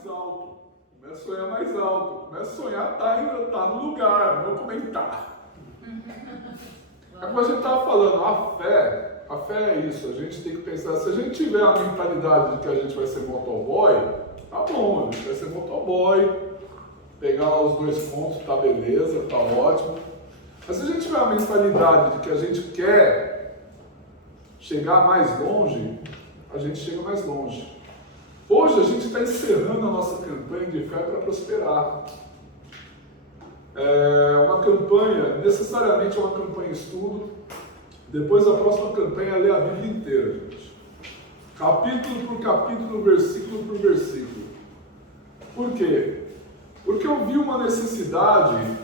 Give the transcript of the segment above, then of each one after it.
mais alto. Começa a sonhar mais alto. Começa a sonhar, tá no lugar, não comentar. É como a gente estava falando, a fé é isso. A gente tem que pensar, se a gente tiver a mentalidade de que a gente vai ser motoboy, tá bom, a gente vai ser motoboy, pegar lá os 2 pontos, tá beleza, tá ótimo. Mas se a gente tiver a mentalidade de que a gente quer chegar mais longe, a gente chega mais longe. Hoje a gente está encerrando a nossa campanha de fé para prosperar. É uma campanha, necessariamente é uma campanha estudo. Depois a próxima campanha é ler a Bíblia inteira, gente. Capítulo por capítulo, versículo por versículo. Por quê? Porque eu vi uma necessidade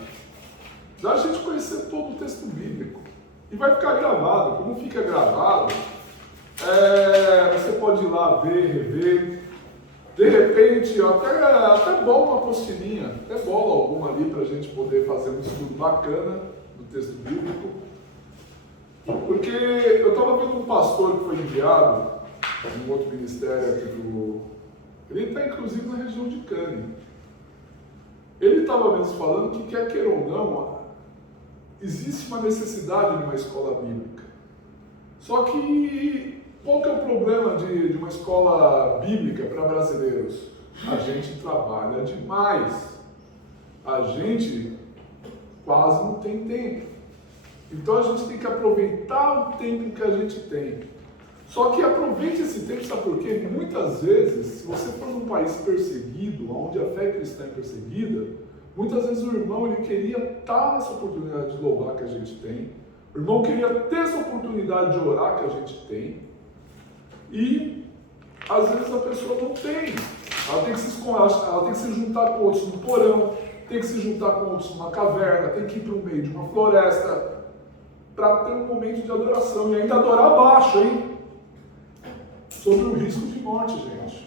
da gente conhecer todo o texto bíblico. E vai ficar gravado. Como fica gravado, você pode ir lá ver, rever. De repente, até bola uma apostilinha, até bola alguma ali para a gente poder fazer um estudo bacana do texto bíblico. Porque eu estava vendo um pastor que foi enviado em um outro ministério aqui Ele está inclusive na região de Cannes. Ele estava mesmo falando que, quer queira ou não, existe uma necessidade de uma escola bíblica. Só que, qual que é o problema de uma escola bíblica para brasileiros? A gente trabalha demais. A gente quase não tem tempo. Então a gente tem que aproveitar o tempo que a gente tem. Só que aproveite esse tempo, sabe por quê? Muitas vezes, se você for num país perseguido, onde a fé cristã é perseguida, muitas vezes o irmão ele queria estar nessa oportunidade de louvar que a gente tem, o irmão queria ter essa oportunidade de orar que a gente tem, e às vezes a pessoa não tem. Ela tem que se juntar com outros no porão, tem que se juntar com outros numa caverna, tem que ir para o meio de uma floresta, para ter um momento de adoração, e ainda adorar baixo, hein? Sobre o risco de morte, gente.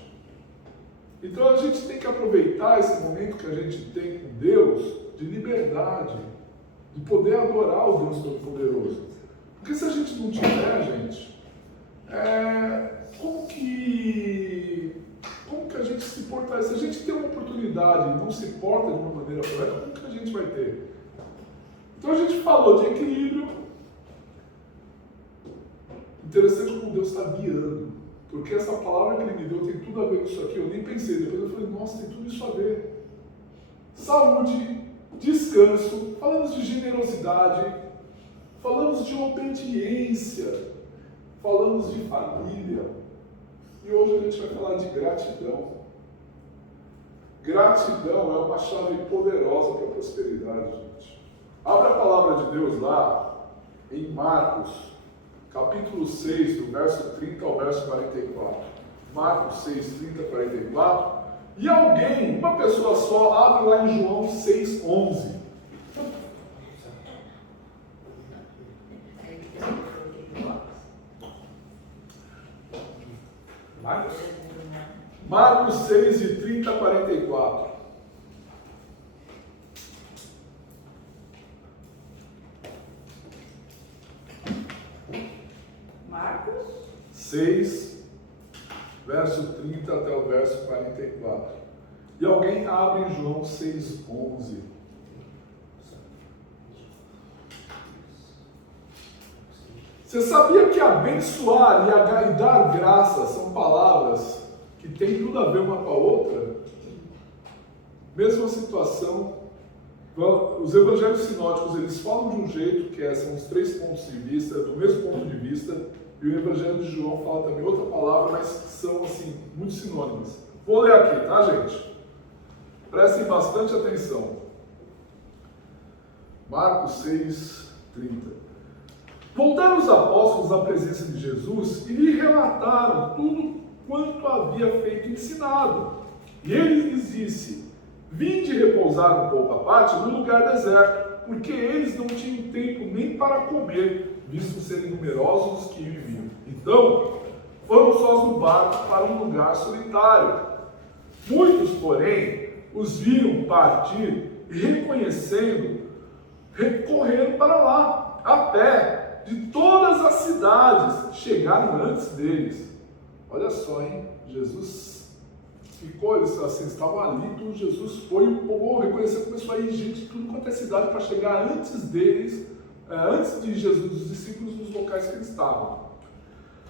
Então a gente tem que aproveitar esse momento que a gente tem com Deus, de liberdade, de poder adorar o Deus Todo-Poderoso. Porque se a gente não tiver, gente, como que a gente se portar? Se a gente tem uma oportunidade e não se porta de uma maneira correta, como que a gente vai ter? Então a gente falou de equilíbrio. Interessante como Deus está guiando. Porque essa palavra que Ele me deu tem tudo a ver com isso aqui. Eu nem pensei. Depois eu falei, nossa, tem tudo isso a ver. Saúde, descanso, falamos de generosidade, falamos de obediência, falamos de família. E hoje a gente vai falar de gratidão. Gratidão é uma chave poderosa para a prosperidade, gente. Abra a palavra de Deus lá em Marcos, capítulo 6, do verso 30 ao verso 44. Marcos 6, 30 a 44. E alguém, uma pessoa só, abre lá em João 6, 11. Marcos 6, de 30 a 44. Marcos 6, verso 30 até o verso 44. E alguém abre em João 6, 11. Você sabia que abençoar e dar graça são palavras que têm tudo a ver uma com a outra? Mesma situação. Os evangelhos sinóticos, eles falam de um jeito, que são os 3 pontos de vista, do mesmo ponto de vista, e o evangelho de João fala também outra palavra, mas são, assim, muito sinônimas. Vou ler aqui, tá, gente? Prestem bastante atenção. Marcos 6, 30. Voltaram os apóstolos à presença de Jesus e lhe relataram tudo quanto havia feito e ensinado. E ele lhes disse: vinde repousar um pouco à parte no lugar deserto, porque eles não tinham tempo nem para comer, visto serem numerosos os que viviam. Então, foram sós no barco para um lugar solitário. Muitos, porém, os viram partir e, reconhecendo, recorreram para lá, a pé, de todas as cidades, chegaram antes deles. Olha só, hein? Jesus ficou, eles assim, estavam ali, tudo, Jesus foi, o povo reconheceu, começou a ir gente de tudo quanto é cidade para chegar antes deles, antes de Jesus, dos discípulos, nos locais que eles estavam.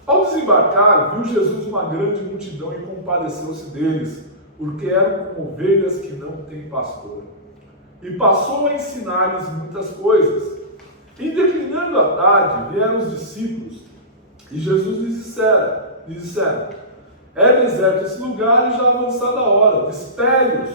Ao desembarcar, viu Jesus uma grande multidão e compadeceu-se deles, porque eram como ovelhas que não têm pastor. E passou a ensinar-lhes muitas coisas. E declinando a tarde, vieram os discípulos, e Jesus lhes disseram: é deserto esse lugar e já avançada a hora, despede-os,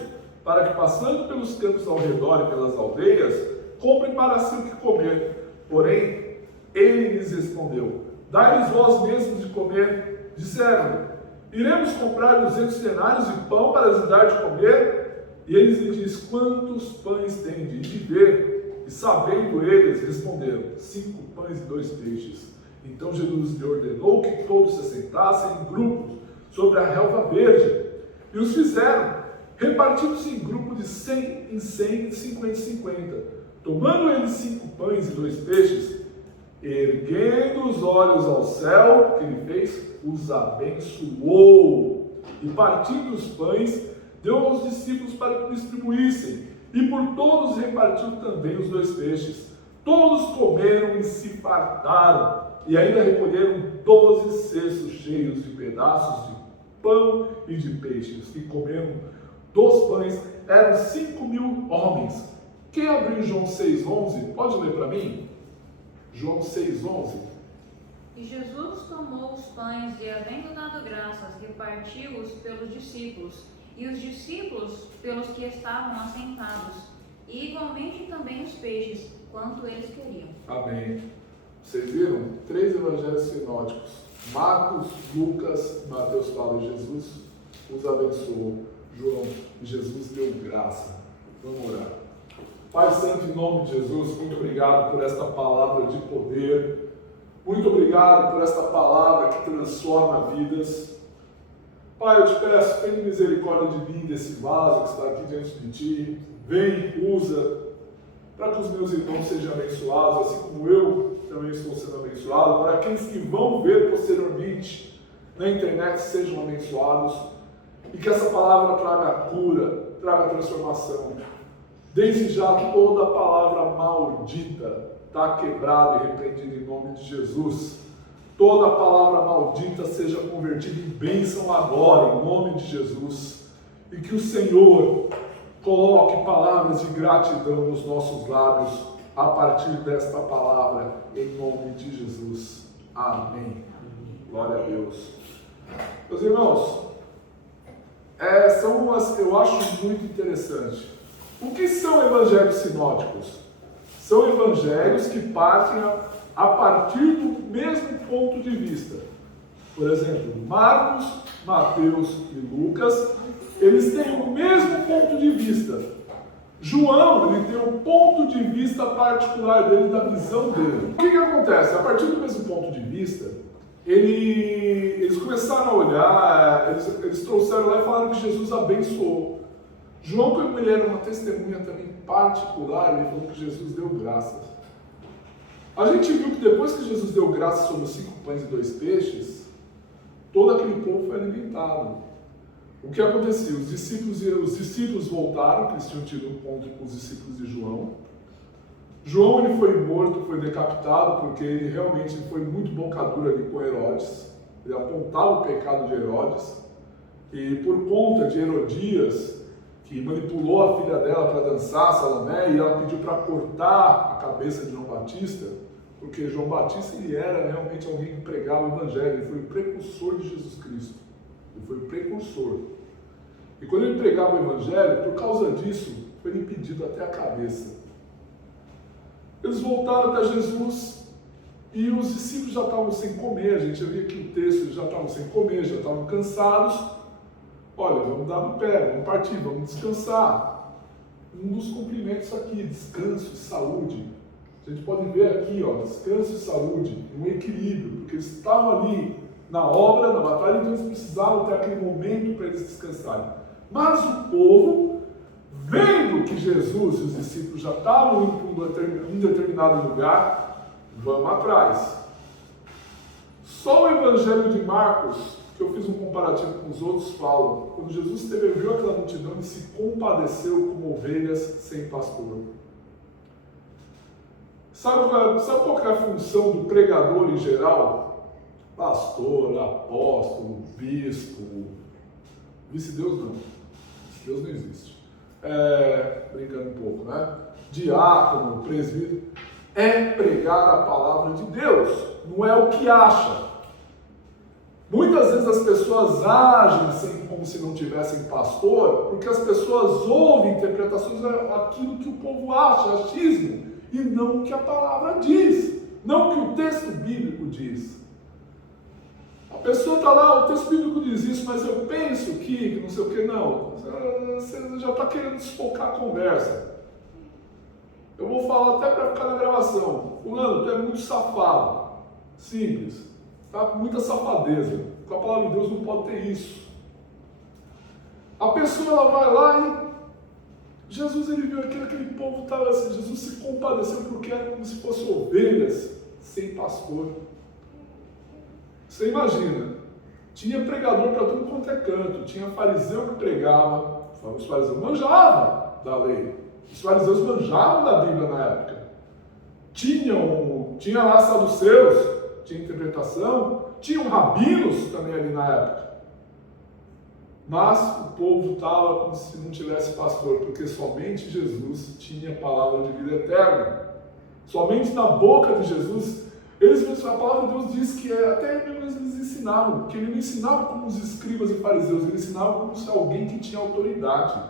para que passando pelos campos ao redor e pelas aldeias, comprem para si o que comer. Porém, ele lhes respondeu: dai-lhes vós mesmos de comer. Disseram: iremos comprar 200 denários de pão para lhes dar de comer? E eles lhe diz: quantos pães tendes? E de ver, e sabendo eles, responderam: 5 pães e 2 peixes. Então Jesus lhe ordenou que todos se assentassem em grupos sobre a relva verde, e os fizeram, repartidos em grupo de 100 em 100, de 50 em 50. Tomando eles 5 pães e 2 peixes, erguendo os olhos ao céu, que ele fez, os abençoou, e partindo os pães, deu aos discípulos para que distribuíssem, e por todos repartiu também os 2 peixes. Todos comeram e se fartaram, e ainda recolheram 12 cestos cheios de pedaços de pão e de peixes, e comeram dos pães, eram 5.000 homens. Quem abriu João 6,11, pode ler para mim? João 6,11. E Jesus tomou os pães e, havendo dado graças, repartiu-os pelos discípulos, e os discípulos pelos que estavam assentados, e igualmente também os peixes, quanto eles queriam. Amém. Vocês viram? 3 evangelhos sinóticos. Marcos, Lucas, Mateus fala: Jesus os abençoou. João, Jesus deu graça. Vamos orar. Pai Santo, em nome de Jesus, muito obrigado por esta palavra de poder. Muito obrigado por esta palavra que transforma vidas. Pai, eu te peço, tenha misericórdia de mim, desse vaso que está aqui diante de ti. Vem, usa, para que os meus irmãos sejam abençoados, assim como eu também estou sendo abençoado, para aqueles que vão ver posteriormente na internet sejam abençoados, e que essa palavra traga cura, traga transformação. Desde já toda palavra maldita está quebrada e repreendida em nome de Jesus. Toda palavra maldita seja convertida em bênção agora, em nome de Jesus. E que o Senhor coloque palavras de gratidão nos nossos lábios a partir desta palavra, em nome de Jesus. Amém. Glória a Deus. Meus irmãos, eu acho muito interessante. O que são evangelhos sinóticos? São evangelhos que partem a partir do mesmo ponto de vista. Por exemplo, Marcos, Mateus e Lucas, eles têm o mesmo ponto de vista. João, ele tem um ponto de vista particular dele, da visão dele. O que acontece? A partir do mesmo ponto de vista, eles começaram a olhar, eles trouxeram lá e falaram que Jesus abençoou. João, como ele era uma testemunha também particular, ele falou que Jesus deu graças. A gente viu que depois que Jesus deu graças sobre os 5 pães e 2 peixes, todo aquele povo foi alimentado. O que acontecia? Os discípulos voltaram, que eles tinham tido um encontro com os discípulos de João. João, ele foi morto, foi decapitado, porque ele realmente foi muito bocadura ali com Herodes. Ele apontava o pecado de Herodes. E por conta de Herodias, que manipulou a filha dela para dançar, Salomé, e ela pediu para cortar a cabeça de João Batista, porque João Batista, ele era realmente alguém que pregava o evangelho, ele foi o precursor de Jesus Cristo. Ele foi o precursor. E quando ele pregava o evangelho, por causa disso, foi impedido até a cabeça. Eles voltaram até Jesus e os discípulos já estavam sem comer. A gente já via aqui o texto, eles já estavam sem comer, já estavam cansados. Olha, vamos dar no pé, vamos partir, vamos descansar. Um dos cumprimentos aqui, descanso e saúde. A gente pode ver aqui, ó, descanso e saúde, um equilíbrio, porque eles estavam ali na obra, na batalha, então eles precisavam ter aquele momento para eles descansarem. Mas o povo, vendo que Jesus e os discípulos já estavam indo para um determinado lugar, vamos atrás. Só o Evangelho de Marcos que eu fiz um comparativo com os outros, falam, quando Jesus viu aquela multidão, ele se compadeceu como ovelhas sem pastor. Sabe qual que é a função do pregador em geral? Pastor, apóstolo, bispo, vice-deus não. Vice-deus não existe. Brincando um pouco, né? Diácono, presbítero. É pregar a palavra de Deus, não é o que acha. Muitas vezes as pessoas agem como se não tivessem pastor, porque as pessoas ouvem interpretações daquilo que o povo acha, achismo, e não o que a palavra diz, não o que o texto bíblico diz. A pessoa está lá, o texto bíblico diz isso, mas eu penso que não sei o que, não. Você já está querendo desfocar a conversa. Eu vou falar até para ficar na gravação. Fulano, tu é muito safado. Simples. Tá? Muita safadeza. Com a palavra de Deus não pode ter isso. A pessoa ela vai lá e Jesus ele viu aquele povo estava assim. Jesus se compadeceu porque era como se fossem ovelhas sem pastor. Você imagina, tinha pregador para tudo quanto é canto, tinha fariseu que pregava, os fariseus manjavam da lei. Os fariseus manjavam da Bíblia na época. Tinha lá saduceus, tinha interpretação, tinham rabinos também ali na época. Mas o povo estava como se não tivesse pastor, porque somente Jesus tinha a palavra de vida eterna. Somente na boca de Jesus, a palavra de Deus diz que até mesmo eles ensinavam, que ele não ensinava como os escribas e fariseus, ele ensinava como se alguém que tinha autoridade.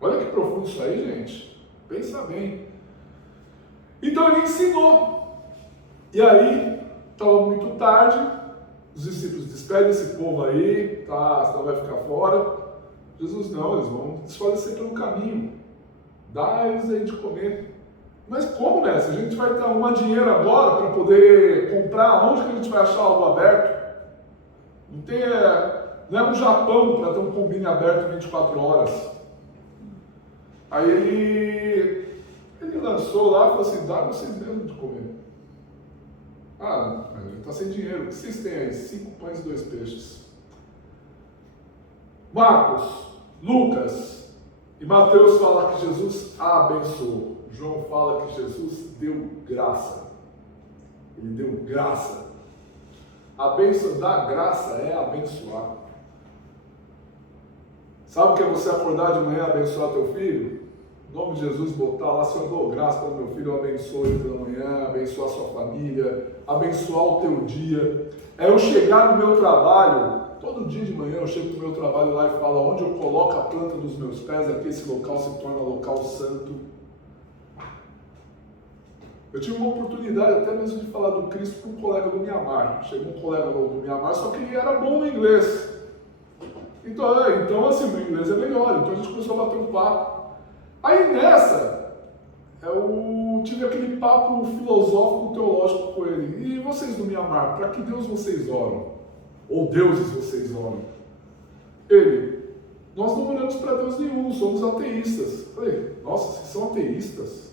Olha que profundo isso aí, gente. Pensa bem. Então ele ensinou. E aí, estava muito tarde, os discípulos despedem esse povo aí, tá, senão vai ficar fora. Jesus não, eles vão desfalecer pelo caminho. Dá a eles aí de comer. Mas como, mestre? A gente vai arrumar dinheiro agora para poder comprar? Onde que a gente vai achar algo aberto? Não é no Japão para ter um combine aberto 24 horas. Aí ele lançou lá e falou assim, dá vocês mesmo de comer. Ah, mas a gente está sem dinheiro. O que vocês têm aí? 5 pães e 2 peixes. Marcos, Lucas e Mateus falam que Jesus abençoou. João fala que Jesus deu graça. Ele deu graça. A bênção da graça é abençoar. Sabe o que é você acordar de manhã e abençoar teu filho? Em nome de Jesus, botar lá, Senhor, dou graça para o meu filho, eu abençoo ele pela manhã, abençoar a sua família, abençoar o teu dia. É eu chegar no meu trabalho, todo dia de manhã eu chego no meu trabalho lá e falo, onde eu coloco a planta dos meus pés, é que esse local se torna local santo. Eu tive uma oportunidade até mesmo de falar do Cristo com um colega do Mianmar. Chegou um colega do Mianmar, só que ele era bom no inglês. Então assim, o inglês é melhor, então a gente começou a bater um papo. Aí nessa, eu tive aquele papo filosófico, teológico com ele. E vocês do Mianmar, para que Deus vocês oram? Ou deuses vocês oram? Ele, nós não oramos para Deus nenhum, somos ateístas. Eu falei, nossa, vocês são ateístas?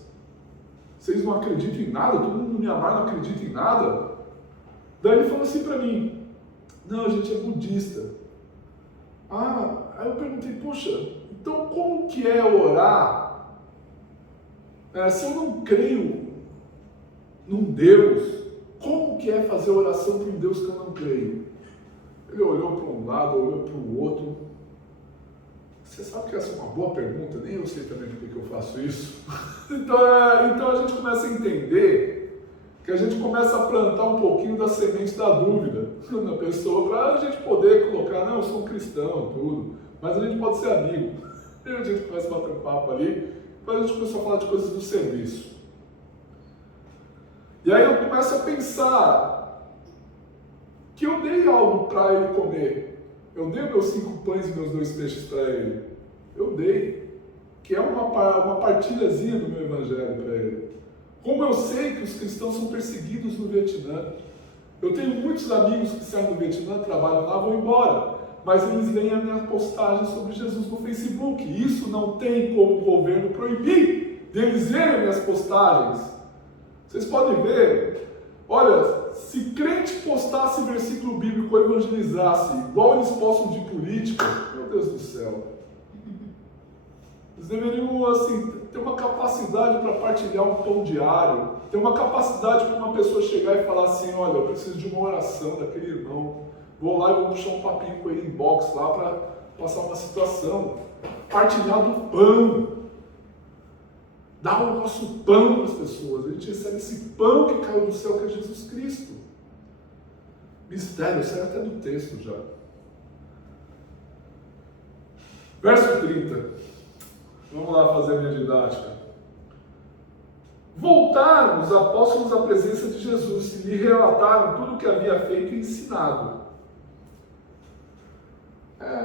Vocês não acreditam em nada? Todo mundo no Mianmar não acredita em nada? Daí ele falou assim para mim, não, a gente é budista. Aí eu perguntei, poxa, então como que é orar? Se eu não creio num Deus, como que é fazer oração para um Deus que eu não creio? Ele olhou para um lado, olhou para o outro. Você sabe que essa é uma boa pergunta, nem eu sei também por que eu faço isso. Então a gente começa a entender que a gente começa a plantar um pouquinho da semente da dúvida na pessoa, para a gente poder colocar, não, eu sou um cristão, tudo, mas a gente pode ser amigo. E a gente começa a bater um papo ali, depois a gente começa a falar de coisas do serviço. E aí eu começo a pensar que eu dei algo para ele comer. Eu dei meus 5 pães e meus 2 peixes para ele. Eu dei. Que é uma partilhazinha do meu evangelho para ele. Como eu sei que os cristãos são perseguidos no Vietnã. Eu tenho muitos amigos que saem do Vietnã, trabalham lá, vão embora. Mas eles leem a minha postagem sobre Jesus no Facebook. Isso não tem como o governo proibir deles verem as minhas postagens. Vocês podem ver. Olha, se crente postasse versículo bíblico ou evangelizasse, igual eles postam de política, meu Deus do céu. Eles deveriam, assim, ter uma capacidade para partilhar um pão diário, ter uma capacidade para uma pessoa chegar e falar assim, olha, eu preciso de uma oração daquele irmão, vou lá e vou puxar um papinho com ele em box lá para passar uma situação. Partilhar do pão. Dar o nosso pão para as pessoas. A gente recebe esse pão que caiu do céu, que é Jesus Cristo. Mistério, sai até do texto já. Verso 30. Vamos lá fazer a minha didática. Voltaram os apóstolos à presença de Jesus e lhe relataram tudo o que havia feito e ensinado.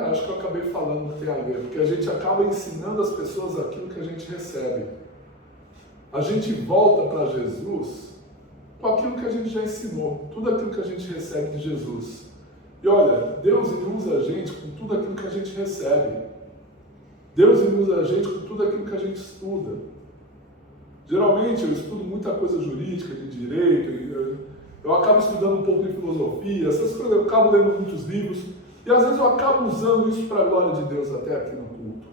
Acho que eu acabei falando que tem a ver, porque a gente acaba ensinando as pessoas aquilo que a gente recebe. A gente volta para Jesus com aquilo que a gente já ensinou, tudo aquilo que a gente recebe de Jesus. E olha, Deus usa a gente com tudo aquilo que a gente recebe. Deus usa a gente com tudo aquilo que a gente estuda. Geralmente eu estudo muita coisa jurídica, de direito, eu acabo estudando um pouco de filosofia, essas coisas, eu acabo lendo muitos livros, e às vezes eu acabo usando isso para a glória de Deus até aqui no culto.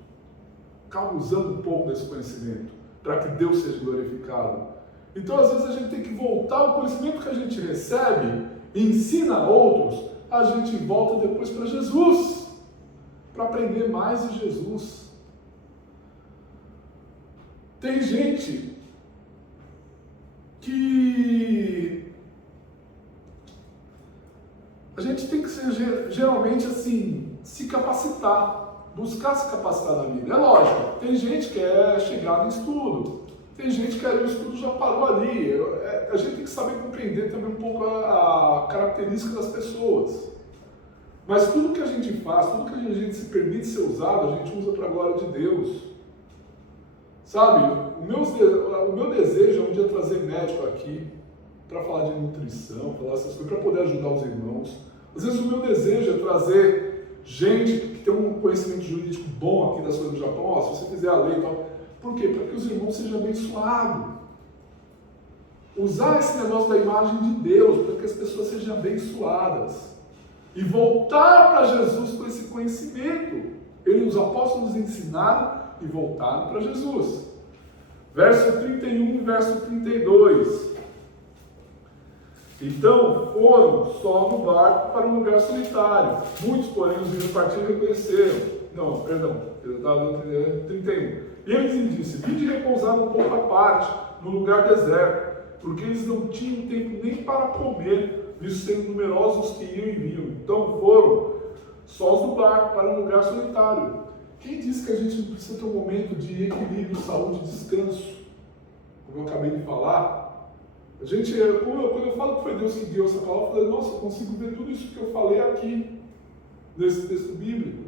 Acabo usando um pouco desse conhecimento, para que Deus seja glorificado. Então às vezes a gente tem que voltar o conhecimento que a gente recebe e ensina a outros, a gente volta depois para Jesus, para aprender mais de Jesus. Tem gente que a gente tem que ser, geralmente assim, se capacitar, buscar se capacitar na vida. É lógico, tem gente que quer chegar no estudo, tem gente que o estudo já parou ali. A gente tem que saber compreender também um pouco a característica das pessoas. Mas tudo que a gente faz, tudo que a gente se permite ser usado, a gente usa para a glória de Deus. Sabe, o meu desejo é um dia trazer médico aqui para falar de nutrição, falar essas coisas, para poder ajudar os irmãos. Às vezes o meu desejo é trazer gente que tem um conhecimento jurídico bom aqui das coisas do Japão, se você fizer a lei e tal. Por quê? Para que os irmãos sejam abençoados. Usar esse negócio da imagem de Deus, para que as pessoas sejam abençoadas. E voltar para Jesus com esse conhecimento. Os apóstolos ensinaram e voltaram para Jesus. Verso 31 e verso 32. Então foram só no barco para um lugar solitário. Muitos, porém, os viram partir e reconheceram. Não, perdão, eu estava no 31. E eles lhe disseram: vinde repousar um pouco à parte, no lugar deserto, porque eles não tinham tempo nem para comer, visto serem numerosos que iam e vinham. Então foram sós no barco para um lugar solitário. Quem disse que a gente precisa ter um momento de equilíbrio, saúde e descanso? Como eu acabei de falar, quando eu falo que foi Deus que deu essa palavra, eu falei, nossa, eu consigo ver tudo isso que eu falei aqui, nesse texto bíblico.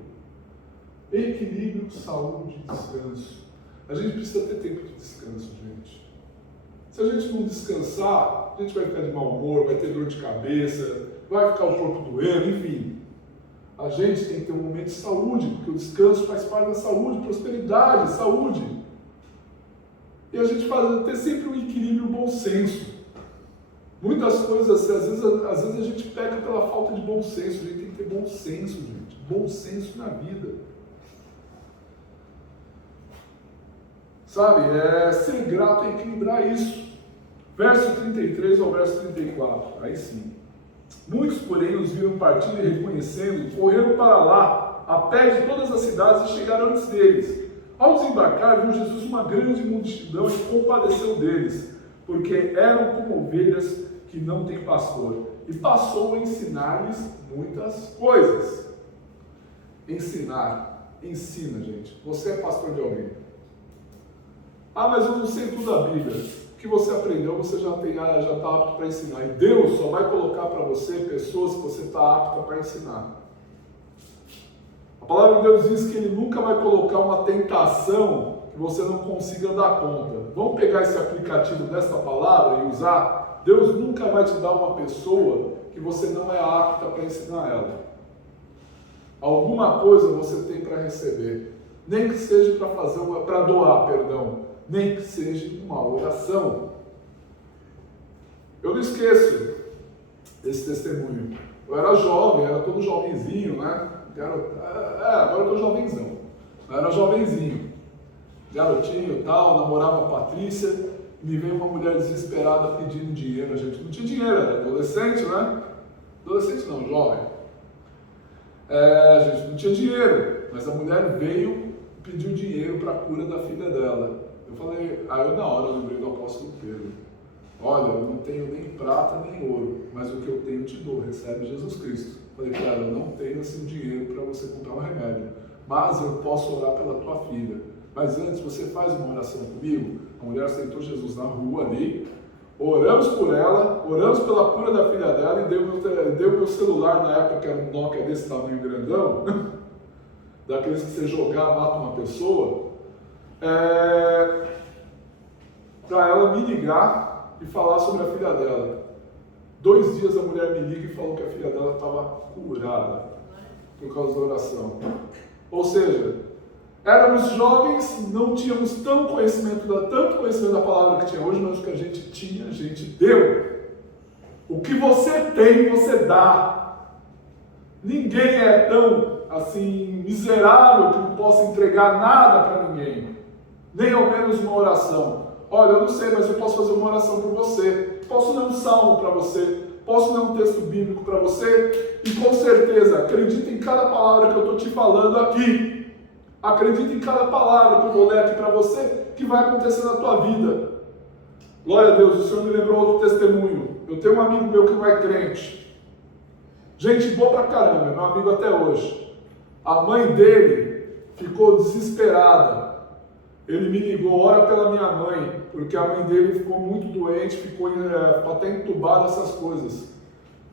Equilíbrio, saúde e descanso. A gente precisa ter tempo de descanso, gente. Se a gente não descansar, a gente vai ficar de mau humor, vai ter dor de cabeça, vai ficar o corpo doendo, enfim. A gente tem que ter um momento de saúde, porque o descanso faz parte da saúde, prosperidade, saúde. E a gente ter sempre um equilíbrio, um bom senso. Muitas coisas, assim, às vezes a gente peca pela falta de bom senso. A gente tem que ter bom senso, gente. Bom senso na vida. Sabe, ser grato é equilibrar isso. Verso 33 ao verso 34, aí sim. Muitos, porém, os viram partir e reconhecendo, correram para lá, a pé de todas as cidades, e chegaram antes deles. Ao desembarcar, viu Jesus uma grande multidão e compadeceu deles, porque eram como ovelhas que não têm pastor. E passou a ensinar-lhes muitas coisas. Ensinar. Ensina, gente. Você é pastor de alguém. Ah, mas eu não sei tudo da Bíblia. O que você aprendeu, você já está apto para ensinar. E Deus só vai colocar para você pessoas que você está apta para ensinar. A palavra de Deus diz que Ele nunca vai colocar uma tentação que você não consiga dar conta. Vamos pegar esse aplicativo dessa palavra e usar? Deus nunca vai te dar uma pessoa que você não é apta para ensinar ela. Alguma coisa você tem para receber. Nem que seja para doar, nem que seja uma oração. Eu não esqueço, esse testemunho. Eu era jovem, era todo jovenzinho, né? Agora eu tô jovenzão. Eu era jovenzinho, garotinho e tal, namorava a Patrícia, me veio uma mulher desesperada pedindo dinheiro. A gente não tinha dinheiro, era adolescente, né? Adolescente não, jovem. A gente não tinha dinheiro, mas a mulher veio e pediu dinheiro para a cura da filha dela. Eu falei, aí eu na hora lembrei do apóstolo Pedro. Olha, eu não tenho nem prata nem ouro, mas o que eu tenho eu te dou, recebe Jesus Cristo. Falei, cara, eu não tenho assim dinheiro para você comprar um remédio, mas eu posso orar pela tua filha. Mas antes você faz uma oração comigo. A mulher aceitou Jesus na rua ali, oramos por ela, oramos pela cura da filha dela e deu meu celular na época, que era um Nokia desse tamanho grandão, daqueles que você jogar, mata uma pessoa, para ela me ligar e falar sobre a filha dela. 2 dias a mulher me liga e falou que a filha dela estava curada por causa da oração. Ou seja, éramos jovens, não tínhamos tanto conhecimento da palavra que tinha hoje, mas o que a gente tinha, a gente deu. O que você tem, você dá. Ninguém é tão assim miserável que não possa entregar nada para ninguém, nem ao menos uma oração. Olha, eu não sei, mas eu posso fazer uma oração por você, posso ler um salmo para você, posso ler um texto bíblico para você, e com certeza, acredita em cada palavra que eu estou te falando aqui, acredita em cada palavra que eu vou ler aqui para você, que vai acontecer na tua vida. Glória a Deus, o Senhor me lembrou outro testemunho. Eu tenho um amigo meu que não é crente, gente boa pra caramba, meu amigo até hoje. A mãe dele ficou desesperada. Ele me ligou, ora pela minha mãe, porque a mãe dele ficou muito doente, ficou até entubada, essas coisas.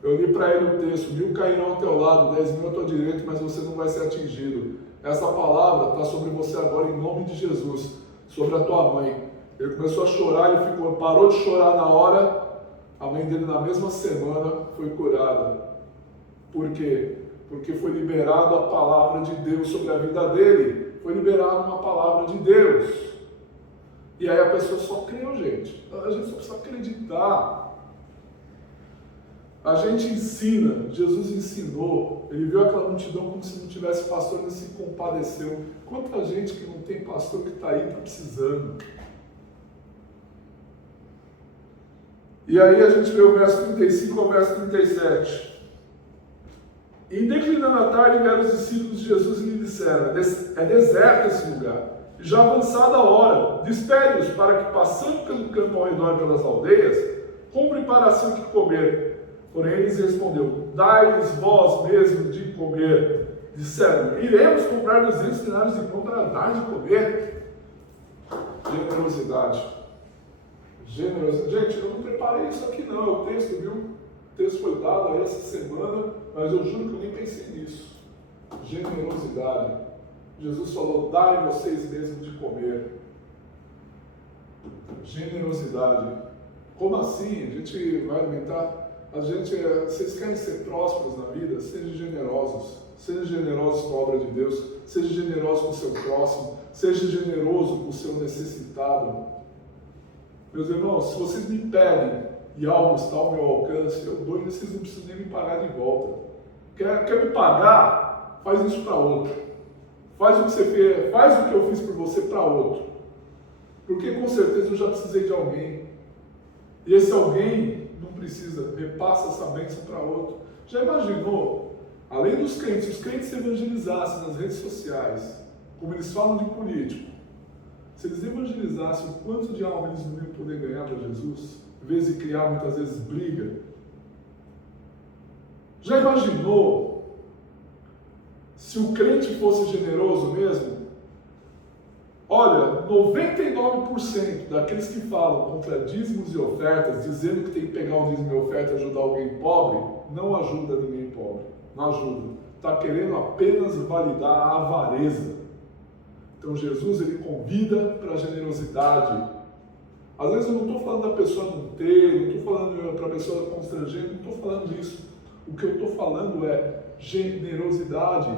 Eu li para ele o texto, 1000 cairão ao teu lado, 10.000 à tua direita, mas você não vai ser atingido. Essa palavra está sobre você agora em nome de Jesus, sobre a tua mãe. Ele começou a chorar, ele parou de chorar na hora, a mãe dele na mesma semana foi curada. Por quê? Porque foi liberada a palavra de Deus sobre a vida dele. Foi liberada uma palavra de Deus. E aí a pessoa só creu, gente. A gente só precisa acreditar. A gente ensina, Jesus ensinou, ele viu aquela multidão como se não tivesse pastor, ele se compadeceu. Quanta gente que não tem pastor que está aí, está precisando. E aí a gente vê o verso 35 ao verso 37. E declinando a tarde, vieram os discípulos de Jesus e lhe disseram, é deserto esse lugar, e já avançada a hora, despede-os para que, passando pelo campo ao redor pelas aldeias, comprem para si o que comer. Porém, eles respondeu, dai-lhes vós mesmo de comer. Disseram, iremos comprar 200 denários de pão para dar de comer. Generosidade. Gente, eu não preparei isso aqui não, é o texto, viu? O texto foi dado aí essa semana, mas eu juro que eu nem pensei nisso. Generosidade. Jesus falou, dai vocês mesmos de comer. Generosidade. Como assim? A gente vai alimentar? Vocês querem ser prósperos na vida? Sejam generosos. Seja generoso com a obra de Deus. Seja generoso com o seu próximo. Seja generoso com o seu necessitado. Meus irmãos, se vocês me pedem e algo está ao meu alcance, eu dou e vocês não precisam nem me pagar de volta. Quer me pagar? Faz isso para outro. Faz o que você fez, faz o que eu fiz por você para outro. Porque com certeza eu já precisei de alguém. E esse alguém não precisa, repassa essa bênção para outro. Já imaginou? Além dos crentes, se os crentes se evangelizassem nas redes sociais, como eles falam de político, se eles evangelizassem o quanto de alma eles não iam poder ganhar para Jesus, em vez de criar muitas vezes briga. Já imaginou se o crente fosse generoso mesmo? Olha, 99% daqueles que falam contra dízimos e ofertas, dizendo que tem que pegar um dízimo e oferta e ajudar alguém pobre, não ajuda ninguém pobre, não ajuda. Está querendo apenas validar a avareza. Então Jesus, ele convida para a generosidade. Às vezes eu não estou falando da pessoa não ter, não estou falando para a pessoa constranger, não estou falando disso. O que eu estou falando é generosidade.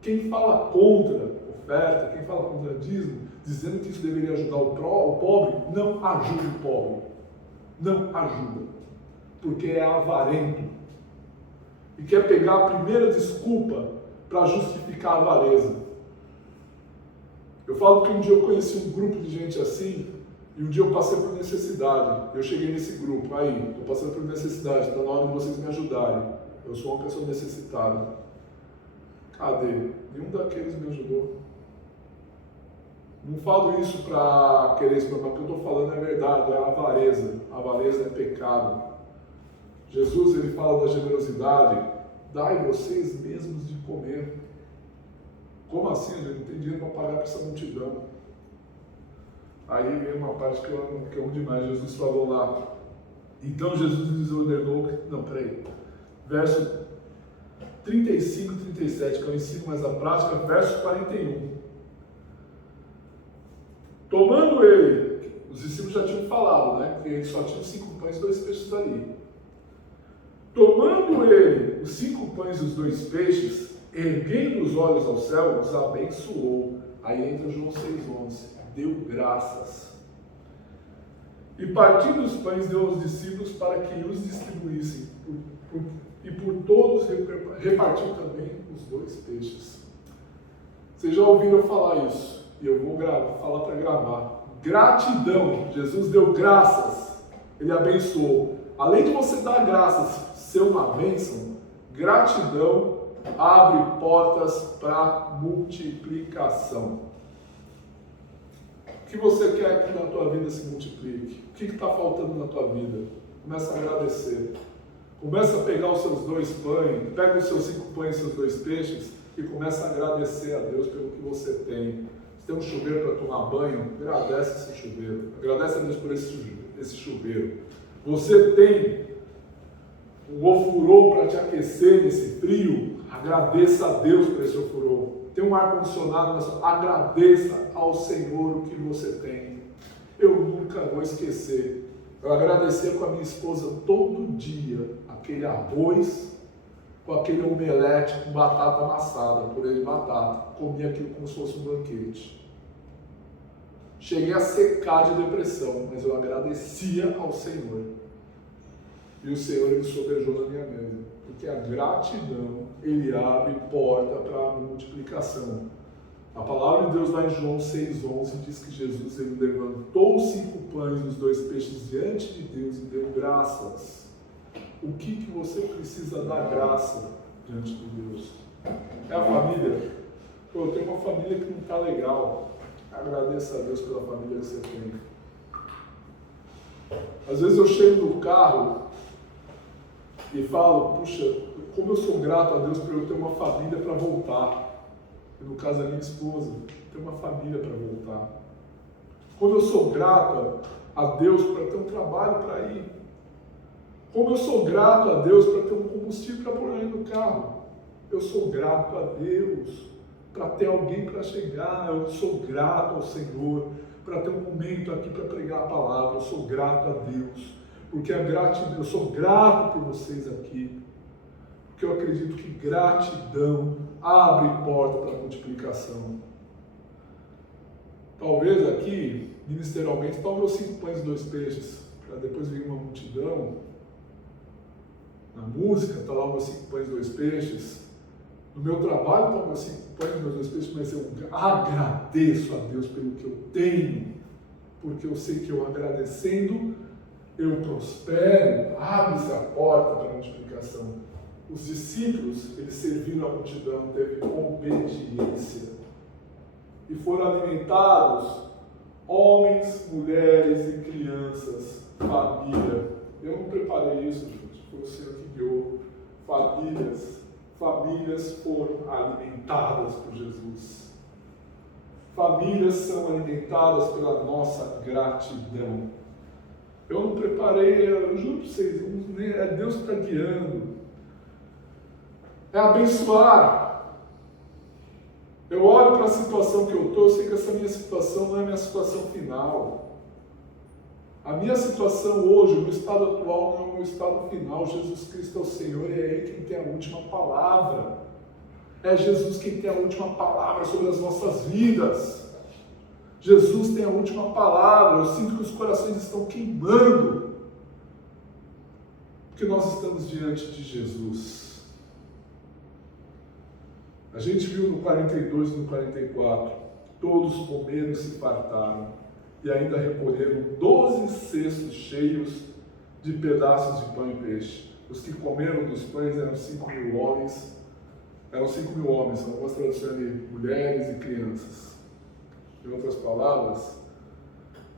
Quem fala contra oferta, quem fala contra dízimo, dizendo que isso deveria ajudar o pobre, não ajuda o pobre. Não ajuda. Porque é avarento. e quer pegar a primeira desculpa para justificar a avareza. Eu falo que um dia eu conheci um grupo de gente assim, e um dia eu passei por necessidade. Eu cheguei nesse grupo, aí, estou passando por necessidade, está na hora de vocês me ajudarem. Eu sou uma pessoa necessitada. Cadê? Nenhum daqueles me ajudou. Não falo isso para querer explorar, o que eu estou falando é verdade, é a avareza. A avareza é pecado. Jesus, ele fala da generosidade, dai vocês mesmos de comer. Como assim? A gente não tem dinheiro para pagar para essa multidão. Aí vem uma parte que eu amo demais. Jesus falou lá. Então Jesus lhes ordenou. Não, peraí. Verso 35 e 37, que eu ensino mais a prática. Verso 41. Tomando ele, os discípulos já tinham falado, né? Que ele só tinha 5 pães e 2 peixes ali. Tomando ele os 5 pães e os 2 peixes, erguendo os olhos ao céu, os abençoou. Aí entra João 6,11. Deu graças. E partindo os pães, deu aos discípulos para que os distribuíssem. E por todos repartiu também os 2 peixes. Vocês já ouviram falar isso? E eu vou falar para gravar. Gratidão. Jesus deu graças. Ele abençoou. Além de você dar graças, ser uma bênção, gratidão abre portas para multiplicação. O que você quer que na tua vida se multiplique? O que está faltando na tua vida? Começa a agradecer. Começa a pegar os seus 2 pães, pega os seus 5 pães e seus 2 peixes e começa a agradecer a Deus pelo que você tem. Se tem um chuveiro para tomar banho, agradece esse chuveiro. Agradece a Deus por esse chuveiro. Você tem um ofurô para te aquecer nesse frio, agradeça a Deus por esse ofurô. Tem um ar-condicionado, agradeça ao Senhor o que você tem. Eu nunca vou esquecer. Eu agradecia com a minha esposa todo dia aquele arroz com aquele omelete com batata amassada, purê de batata. Comia aquilo como se fosse um banquete. Cheguei a secar de depressão, mas eu agradecia ao Senhor. E o Senhor me sobrejou na minha mesa. Porque a gratidão, ele abre porta para a multiplicação. A palavra de Deus lá em João 6,11 diz que Jesus ele levantou os 5 pães e os 2 peixes diante de Deus e deu graças. O que você precisa dar graça diante de Deus? É a família? Eu tenho uma família que não está legal. Agradeça a Deus pela família que você tem. Às vezes eu chego no carro e falo, puxa, como eu sou grato a Deus por eu ter uma família para voltar. E no caso da minha esposa, ter uma família para voltar. Como eu sou grato a Deus para ter um trabalho para ir. Como eu sou grato a Deus para ter um combustível para pôr aí no carro. Eu sou grato a Deus para ter alguém para chegar. Eu sou grato ao Senhor para ter um momento aqui para pregar a palavra. Eu sou grato a Deus. Porque a gratidão, eu sou grato por vocês aqui. Porque eu acredito que gratidão abre porta para multiplicação. Talvez aqui, ministerialmente, tome os 5 pães e 2 peixes, para depois vir uma multidão. Na música, está lá os 5 pães e 2 peixes. No meu trabalho, tome os 5 pães e 2 peixes, mas eu agradeço a Deus pelo que eu tenho. Porque eu sei que eu agradecendo, eu prospero, abre-se a porta para a multiplicação. Os discípulos, eles serviram a multidão, teve obediência. E foram alimentados homens, mulheres e crianças, família. Eu não preparei isso, gente, foi o Senhor que guiou. Famílias foram alimentadas por Jesus. Famílias são alimentadas pela nossa gratidão. Eu não preparei, eu juro para vocês, é Deus que está guiando. É abençoar. Eu olho para a situação que eu estou, eu sei que essa minha situação não é a minha situação final. A minha situação hoje, o meu estado atual não é o meu estado final. Jesus Cristo é o Senhor e é Ele quem tem a última palavra. É Jesus quem tem a última palavra sobre as nossas vidas. Jesus tem a última palavra. Eu sinto que os corações estão queimando. Porque nós estamos diante de Jesus. A gente viu no 42 e no 44, todos comeram e se fartaram, e ainda recolheram 12 cestos cheios de pedaços de pão e peixe. Os que comeram dos pães eram 5.000 homens, são algumas traduções ali, mulheres e crianças. Em outras palavras,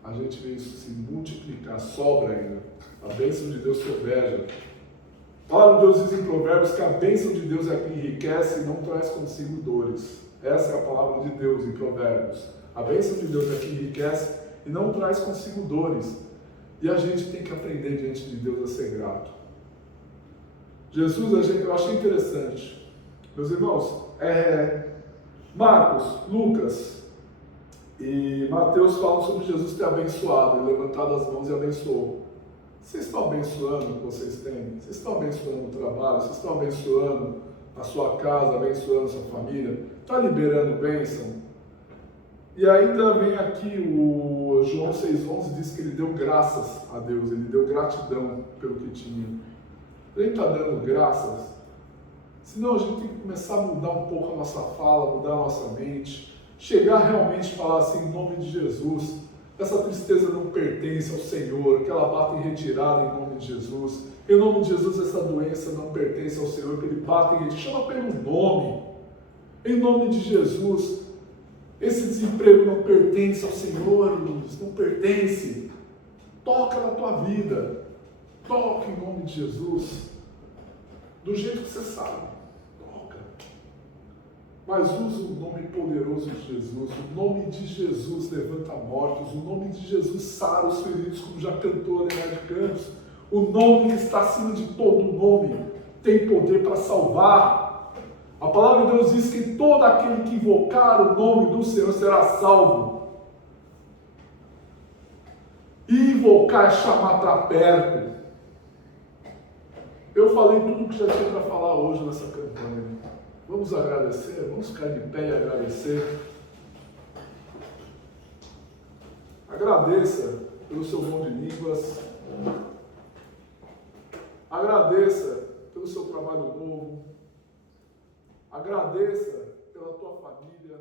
a gente vê isso se multiplicar, sobra ainda. A bênção de Deus sobeja. A palavra de Deus diz em Provérbios que a bênção de Deus é que enriquece e não traz consigo dores. Essa é a palavra de Deus em Provérbios. A bênção de Deus é que enriquece e não traz consigo dores. E a gente tem que aprender diante de Deus a ser grato. Jesus, eu achei interessante. Meus irmãos, Marcos, Lucas e Mateus falam sobre Jesus ter abençoado, ele levantado as mãos e abençoou. Vocês estão abençoando o que vocês têm? Vocês estão abençoando o trabalho? Vocês estão abençoando a sua casa, abençoando a sua família? Está liberando bênção? E ainda vem aqui o João 6,11, diz que ele deu graças a Deus, ele deu gratidão pelo que tinha. Ele está dando graças? Senão a gente tem que começar a mudar um pouco a nossa fala, mudar a nossa mente, chegar realmente e falar assim, em nome de Jesus, essa tristeza não pertence ao Senhor, que ela bata em retirada em nome de Jesus. Em nome de Jesus, essa doença não pertence ao Senhor, que ele bata em retirada. Chama pelo nome. Em nome de Jesus, esse desemprego não pertence ao Senhor, não pertence. Toca na tua vida. Toca em nome de Jesus. Do jeito que você sabe. Toca. Mas usa o nome poderoso de Jesus. O nome de Jesus levanta mortos. O nome de Jesus sara os feridos, como já cantou a Leonardo de Campos. O nome que está acima de todo nome tem poder para salvar. A palavra de Deus diz que todo aquele que invocar o nome do Senhor será salvo. E invocar é chamar para perto. Eu falei tudo o que já tinha para falar hoje nessa campanha. Vamos agradecer? Vamos ficar de pé e agradecer. Agradeça pelo seu dom de línguas. Agradeça pelo seu trabalho novo. Agradeça pela tua família.